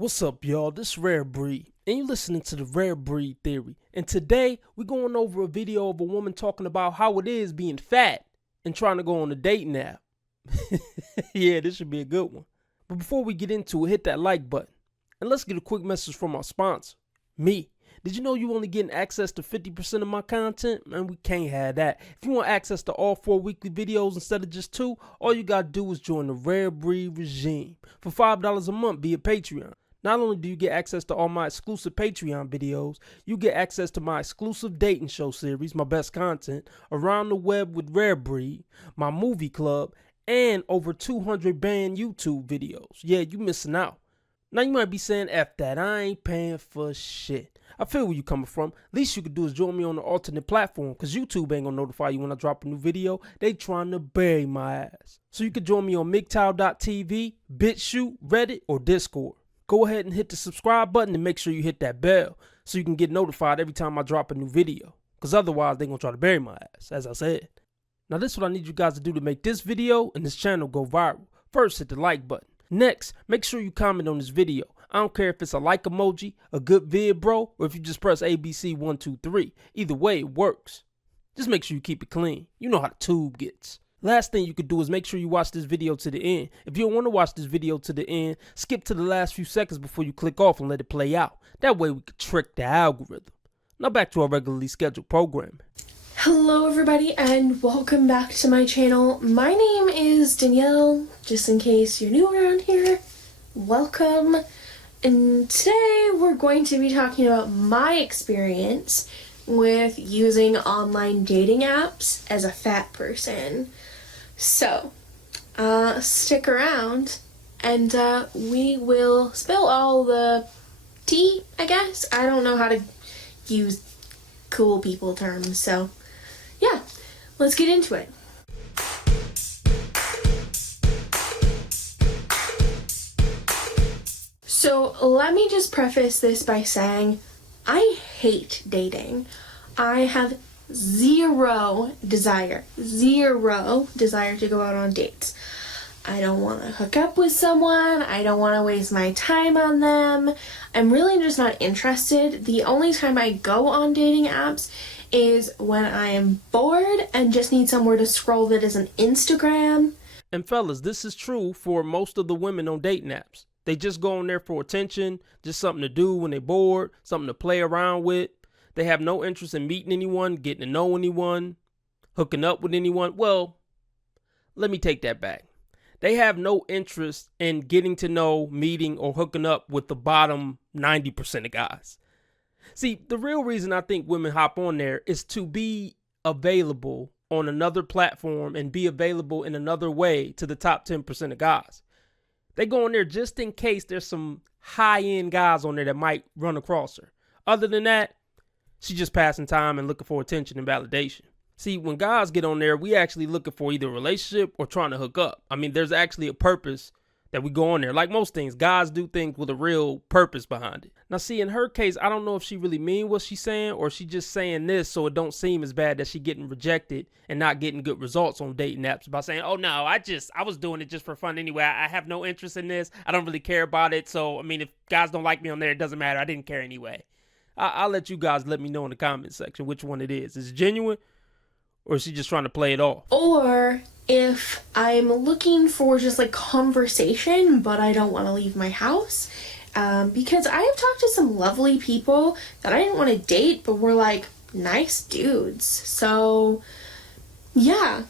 What's up, y'all? This Rare Breed, and you're listening to the Rare Breed Theory. And today, we're going over a video of a woman talking about how it is being fat and trying to go on a dating app. Yeah, this should be a good one. But before we get into it, hit that like button. And let's get a quick message from our sponsor, me. Did you know you only getting access to 50% of my content? Man, we can't have that. If you want access to all 4 weekly videos instead of just 2, all you gotta do is join the Rare Breed regime for $5 a month via Patreon. Not only do you get access to all my exclusive Patreon videos, you get access to my exclusive dating show series, my best content, Around the Web with Rare Breed, my movie club, and over 200 banned YouTube videos. Yeah, you missing out. Now you might be saying, F that, I ain't paying for shit. I feel where you coming from. Least you could do is join me on the alternate platform, cause YouTube ain't gonna notify you when I drop a new video. They trying to bury my ass. So you can join me on MGTOW.tv, BitChute, Reddit, or Discord. Go ahead and hit the subscribe button and make sure you hit that bell so you can get notified every time I drop a new video. Cause otherwise they gonna try to bury my ass, as I said. Now this is what I need you guys to do to make this video and this channel go viral. First, hit the like button. Next, make sure you comment on this video. I don't care if it's a like emoji, a good vid bro, or if you just press ABC 1, 2, 3. Either way, it works. Just make sure you keep it clean. You know how the tube gets. Last thing you could do is make sure you watch this video to the end. If you don't want to watch this video to the end, skip to the last few seconds before you click off and let it play out. That way we could trick the algorithm. Now back to our regularly scheduled programming. Hello everybody and welcome back to my channel. My name is Danielle, just in case you're new around here. Welcome. And today we're going to be talking about my experience with using online dating apps as a fat person. So, stick around and we will spill all the tea, I guess. I don't know how to use cool people terms, so yeah, let's get into it. So let me just preface this by saying I hate dating. I have zero desire to go out on dates. I don't want to hook up with someone. I don't want to waste my time on them. I'm really just not interested. The only time I go on dating apps is when I am bored and just need somewhere to scroll that isn't Instagram. And fellas, this is true for most of the women on dating apps. They just go on there for attention, just something to do when they're bored, something to play around with. They have no interest in meeting anyone, getting to know anyone, hooking up with anyone. Well, let me take that back. They have no interest in getting to know, meeting, or hooking up with the bottom 90% of guys. See, the real reason I think women hop on there is to be available on another platform and be available in another way to the top 10% of guys. They go on there just in case there's some high-end guys on there that might run across her. Other than that, she's just passing time and looking for attention and validation. See, when guys get on there, we actually looking for either a relationship or trying to hook up. I mean, there's actually a purpose that we go on there. Like most things, guys do things with a real purpose behind it. Now, see, in her case, I don't know if she really mean what she's saying or she just saying this so it don't seem as bad that she getting rejected and not getting good results on dating apps by saying, oh, no, I was doing it just for fun anyway. I have no interest in this. I don't really care about it. So, I mean, if guys don't like me on there, it doesn't matter. I didn't care anyway. I'll let you guys let me know in the comment section which one it is. Is it genuine or is she just trying to play it off? Or if I'm looking for just like conversation, but I don't want to leave my house, because I have talked to some lovely people that I didn't want to date, but were like nice dudes. So yeah.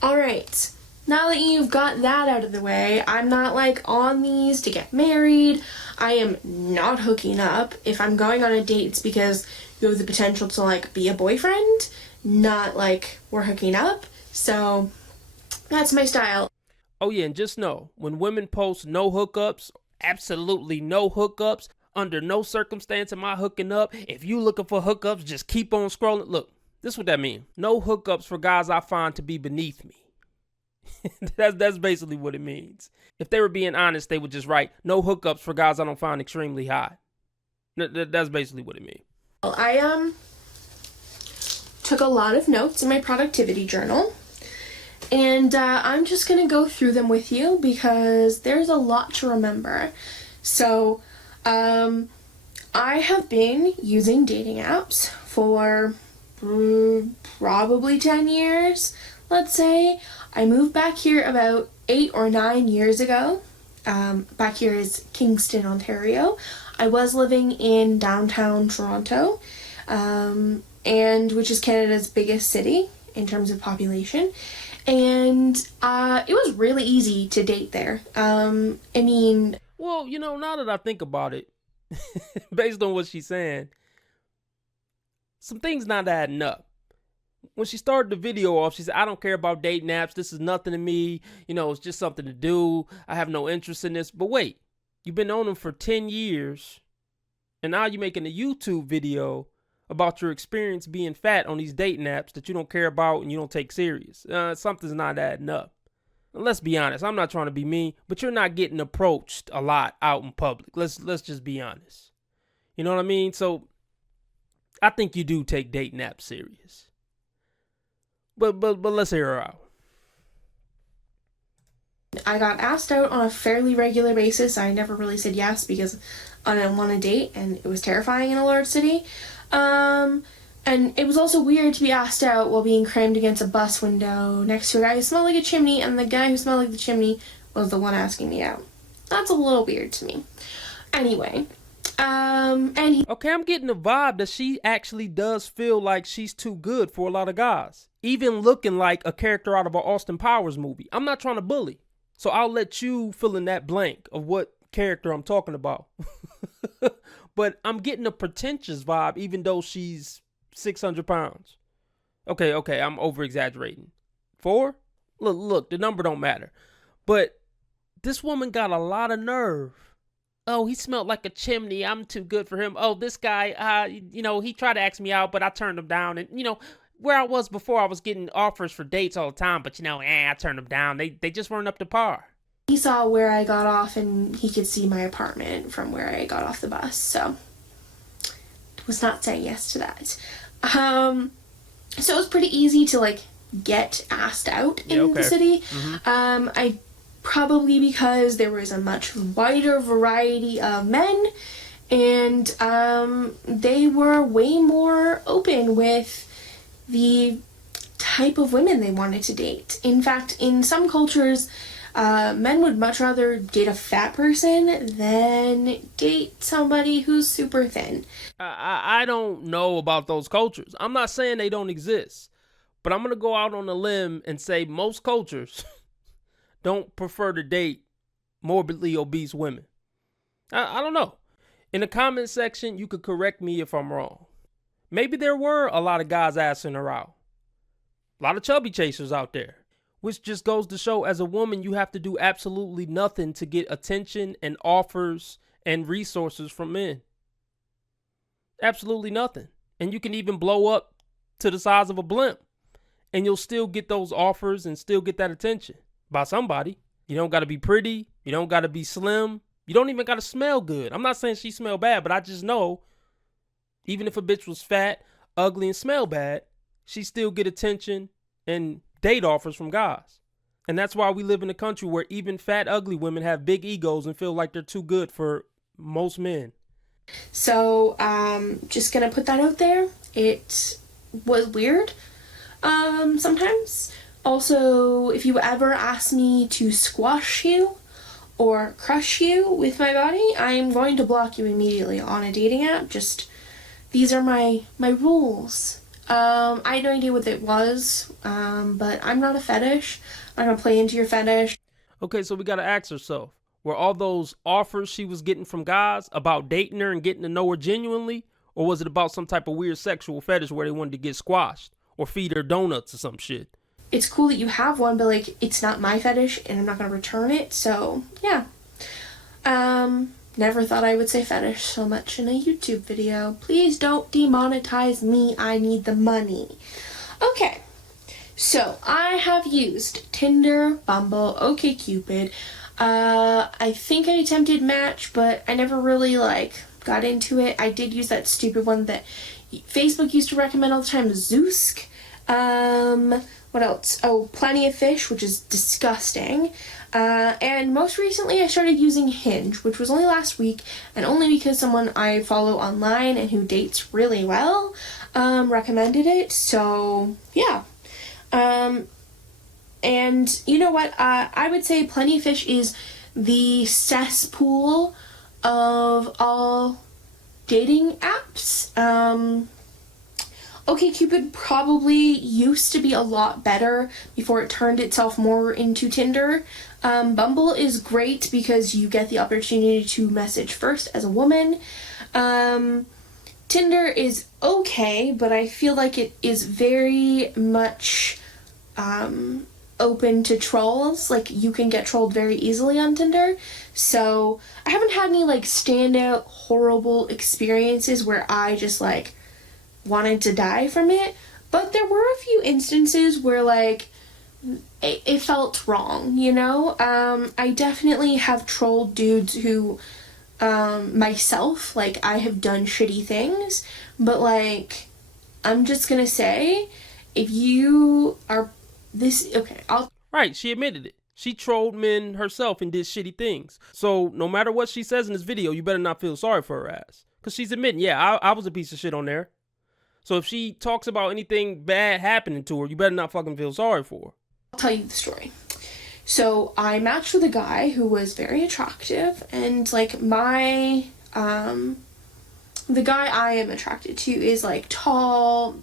All right. Now that you've got that out of the way, I'm not like on these to get married. I am not hooking up. If I'm going on a date, it's because you have the potential to like be a boyfriend, not like we're hooking up. So that's my style. Oh yeah, and just know, when women post no hookups, absolutely no hookups, under no circumstance am I hooking up. If you looking for hookups, just keep on scrolling. Look, this is what that means. No hookups for guys I find to be beneath me. That's basically what it means. If they were being honest, they would just write no hookups for guys I don't find extremely hot. That's basically what it means. Well, I took a lot of notes in my productivity journal. And I'm just going to go through them with you because there's a lot to remember. So I have been using dating apps for probably 10 years, let's say. I moved back here about 8 or 9 years ago. Back here is Kingston, Ontario. I was living in downtown Toronto, and which is Canada's biggest city in terms of population. And it was really easy to date there. I mean... Well, you know, now that I think about it, based on what she's saying, some things not adding up. When she started the video off, she said, I don't care about dating apps. This is nothing to me. You know, it's just something to do. I have no interest in this. But wait, you've been on them for 10 years, and now you're making a YouTube video about your experience being fat on these dating apps that you don't care about and you don't take serious. Something's not adding up. And let's be honest. I'm not trying to be mean, but you're not getting approached a lot out in public. Let's just be honest. You know what I mean? So I think you do take dating apps serious. But let's hear her out. I got asked out on a fairly regular basis. I never really said yes because I didn't want to date and it was terrifying in a large city. And it was also weird to be asked out while being crammed against a bus window next to a guy who smelled like a chimney, and the guy who smelled like the chimney was the one asking me out. That's a little weird to me. Anyway, Okay, I'm getting the vibe that she actually does feel like she's too good for a lot of guys. Even looking like a character out of an Austin Powers movie. I'm not trying to bully, so I'll let you fill in that blank of what character I'm talking about. But I'm getting a pretentious vibe even though she's 600 pounds. Okay, I'm over-exaggerating. 4? Look, the number don't matter. But this woman got a lot of nerve. Oh, he smelled like a chimney. I'm too good for him. Oh, this guy, he tried to ask me out, but I turned him down. And, where I was before, I was getting offers for dates all the time. But, I turned them down. They just weren't up to par. He saw where I got off and he could see my apartment from where I got off the bus. So, was not saying yes to that. So it was pretty easy to, get asked out in the city. Mm-hmm. I probably because there was a much wider variety of men, and they were way more open with the type of women they wanted to date. In fact, in some cultures, men would much rather date a fat person than date somebody who's super thin. I don't know about those cultures. I'm not saying they don't exist, but I'm going to go out on a limb and say most cultures don't prefer to date morbidly obese women. I don't know. In the comment section, you could correct me if I'm wrong. Maybe there were a lot of guys asking her out. A lot of chubby chasers out there. Which just goes to show, as a woman, you have to do absolutely nothing to get attention and offers and resources from men. Absolutely nothing. And you can even blow up to the size of a blimp, and you'll still get those offers and still get that attention by somebody. You don't got to be pretty. You don't got to be slim. You don't even got to smell good. I'm not saying she smell bad, but I just know even if a bitch was fat, ugly, and smell bad, she still get attention and date offers from guys. And that's why we live in a country where even fat, ugly women have big egos and feel like they're too good for most men. So, just gonna put that out there. It was weird, sometimes. Also, if you ever ask me to squash you or crush you with my body, I am going to block you immediately on a dating app. Just, these are my rules. I had no idea what it was, but I'm not a fetish. I'm not gonna play into your fetish. Okay, so we gotta ask herself, were all those offers she was getting from guys about dating her and getting to know her genuinely? Or was it about some type of weird sexual fetish where they wanted to get squashed or feed her donuts or some shit? It's cool that you have one, but it's not my fetish and I'm not gonna return it, so yeah. Never thought I would say fetish so much in a YouTube video. Please don't demonetize me. I need the money. Okay, so I have used Tinder, Bumble, OkCupid. I think I attempted Match, but I never really got into it. I did use that stupid one that Facebook used to recommend all the time, Zoosk. what else? Oh, Plenty of Fish, which is disgusting. And most recently I started using Hinge, which was only last week, and only because someone I follow online and who dates really well recommended it. So yeah. And you know what? I would say Plenty of Fish is the cesspool of all dating apps. OkCupid probably used to be a lot better before it turned itself more into Tinder. Bumble is great because you get the opportunity to message first as a woman. Tinder is okay, but I feel like it is very much open to trolls. Like, you can get trolled very easily on Tinder. So I haven't had any like standout horrible experiences where I just like wanted to die from it, but there were a few instances where like it felt wrong, you know. I definitely have trolled dudes who myself, like, I have done shitty things, but like, I'm just gonna say, if you are Right, she admitted it. She trolled men herself and did shitty things. So no matter what she says in this video, you better not feel sorry for her ass, because she's admitting, yeah, I was a piece of shit on there. So if she talks about anything bad happening to her, you better not fucking feel sorry for her. I'll tell you the story. So I matched with a guy who was very attractive, and like the guy I am attracted to is like tall,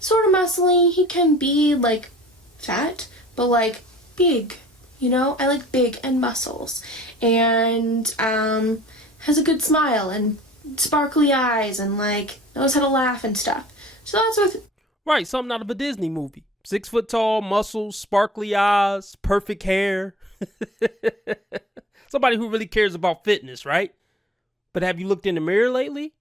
sort of muscly. He can be like fat, but like big, you know? I like big and muscles, and has a good smile and sparkly eyes and like knows how to laugh and stuff. So that's what. Right, something out of a Disney movie. 6 foot tall, muscles, sparkly eyes, perfect hair. Somebody who really cares about fitness, right? But have you looked in the mirror lately?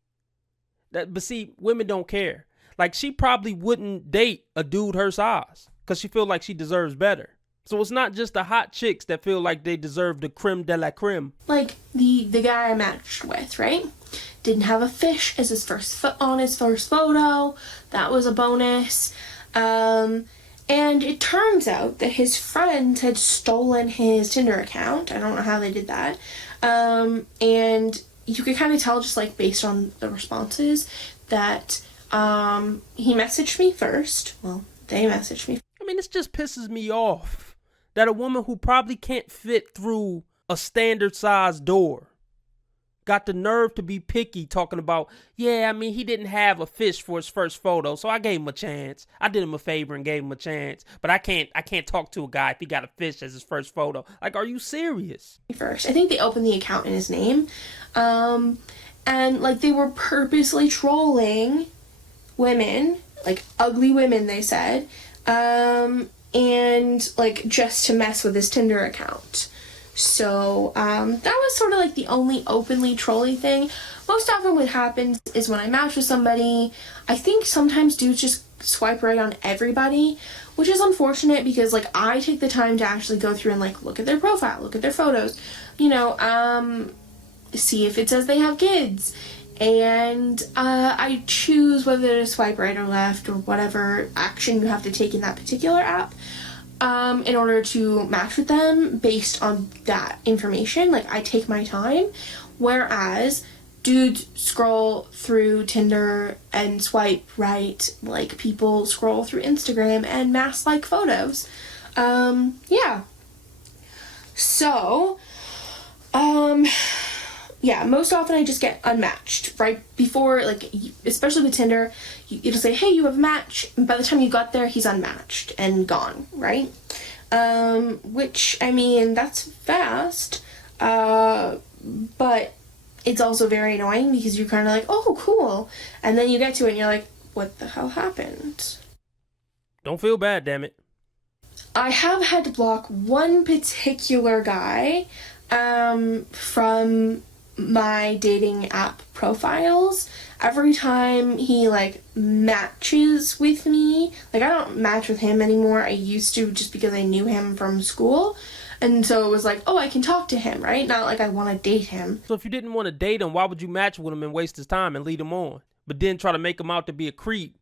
But see, women don't care. Like, she probably wouldn't date a dude her size because she feel like she deserves better. So it's not just the hot chicks that feel like they deserve the creme de la creme. Like the guy I matched with, right? Didn't have a fish as his first on his first photo. That was a bonus. And it turns out that his friends had stolen his Tinder account. I don't know how they did that. And you could kind of tell just like based on the responses that he messaged me first. Well, they messaged me. I mean, this just pisses me off that a woman who probably can't fit through a standard size door got the nerve to be picky, talking about, yeah, I mean, he didn't have a fish for his first photo, so I gave him a chance. I did him a favor and gave him a chance, but I can't talk to a guy if he got a fish as his first photo. Like, are you serious? First, I think they opened the account in his name, and like they were purposely trolling women, like ugly women, they said, and like just to mess with his Tinder account. So that was sort of like the only openly trolly thing. Most often what happens is when I match with somebody, I think sometimes dudes just swipe right on everybody, which is unfortunate because like I take the time to actually go through and like look at their profile, look at their photos, you know, see if it says they have kids, and I choose whether to swipe right or left or whatever action you have to take in that particular app. In order to match with them based on that information. Like, I take my time, whereas dudes scroll through Tinder and swipe right like people scroll through Instagram and mass like photos. Yeah. So, yeah, most often I just get unmatched right before, like, especially with Tinder, it'll say, hey, you have a match, and by the time you got there, he's unmatched and gone, right? Which, I mean, that's fast, but it's also very annoying because you're kind of like, oh, cool, and then you get to it and you're like, what the hell happened? Don't feel bad, damn it. I have had to block one particular guy, from my dating app profiles. Every time he like matches with me, like I don't match with him anymore. I used to just because I knew him from school, and so it was like, oh, I can talk to him, right? Not like I want to date him. So if you didn't want to date him, why would you match with him and waste his time and lead him on, but then try to make him out to be a creep?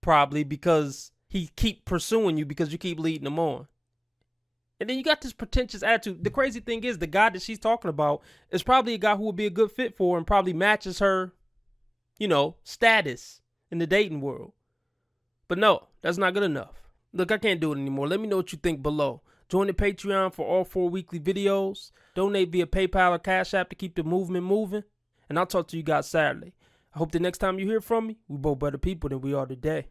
Probably because he keep pursuing you because you keep leading him on. And then you got this pretentious attitude. The crazy thing is the guy that she's talking about is probably a guy who would be a good fit for her and probably matches her, status in the dating world. But no, that's not good enough. Look, I can't do it anymore. Let me know what you think below. Join the Patreon for all 4 weekly videos. Donate via PayPal or Cash App to keep the movement moving. And I'll talk to you guys Saturday. I hope the next time you hear from me, we both better people than we are today.